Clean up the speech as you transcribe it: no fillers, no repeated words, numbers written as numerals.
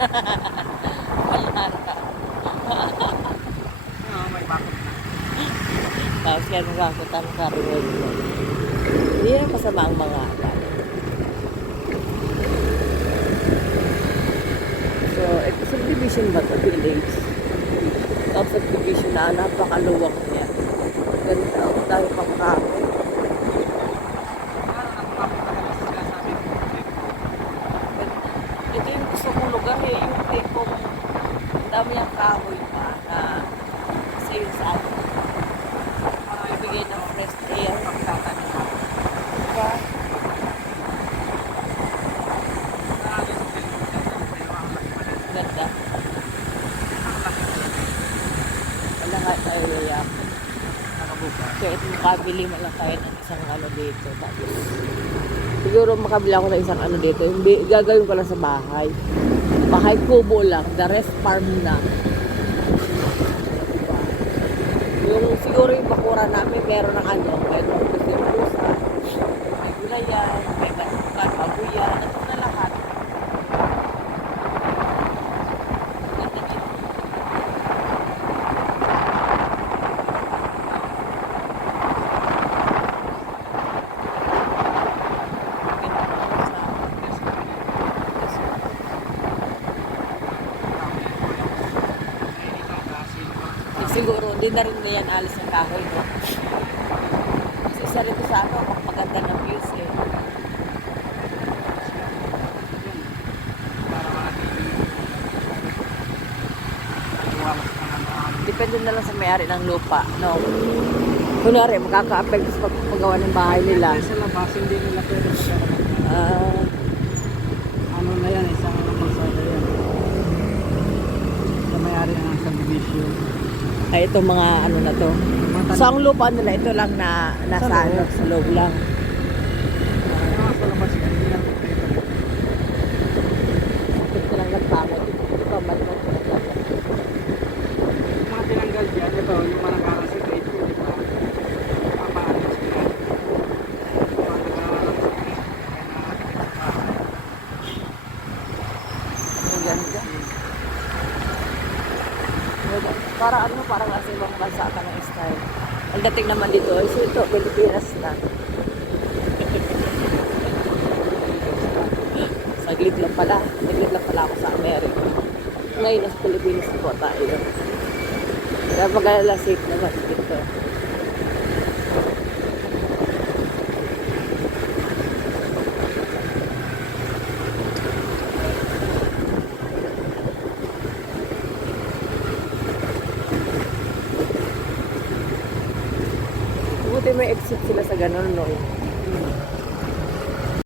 Wala na. Oo, may bakot na. Tapos yan nakakutan ka rin. Hindi na masama ang mga atal. So, ito subdivision ba ito? Village. Top subdivision na napakaluwak niya. Ganda. Ang dami pang kahoy. Parang nagpapakot na kasi sinasabi ko. Ito yung gusto kong lugar eh. Yung tipong ang dami ang kahoy pa na sa yung sa atin. Para ibigay ng fresh air. Pagtatanim ako. Diba? Ganda. Wala nga tayo yayak. Kaya ito makabili mo lang tayo ng isang ano dito. Tapos, siguro makabili ako ng isang ano dito. Yung gagawin ko lang sa bahay. Bahay kubo lang. The rest farm na. Diba? Yung siguro yung bakura namin meron ng ano. Meron ng pusa. May gulayan. May basukan. Babuyan. Ito na lahat. Ganda dito. Siguro, hindi na rin na yan alis ng kahoy, no? Kasi isa rin sa ano, maganda ng views, eh. Depende na lang sa may-ari ng lupa, no? Kunwari, makaka-affect sa pagpagawa ng bahay nila. Sa labas, hindi nila pwede Ah, ano na yan, isang masada yan. Sa may-ari ng subdivision. ay, itong mga ano na to. So, ang lupa nila, ito lang na nasa ano, sa loob lang. Sa labas yan, hindi lang pwede. Ito lang nagpangit. Ito pa, malimot ko na dyan. Yung mga tinanggal dyan, ito, yung mga nakakasigate, di ba? Papaano sila. Yung mga nakakasigate, Ang ganda. Para ano, parang nasa ibang bansa ka ng style. Ang dating naman dito, is ito, Pilipinas na. Saglit lang pala. Saglit lang pala ako sa Amerika. Ngayon, nasa Pilipinas na po tayo. Kaya mag-alala safe naman dito. Buti may exit sila sa ganun, no?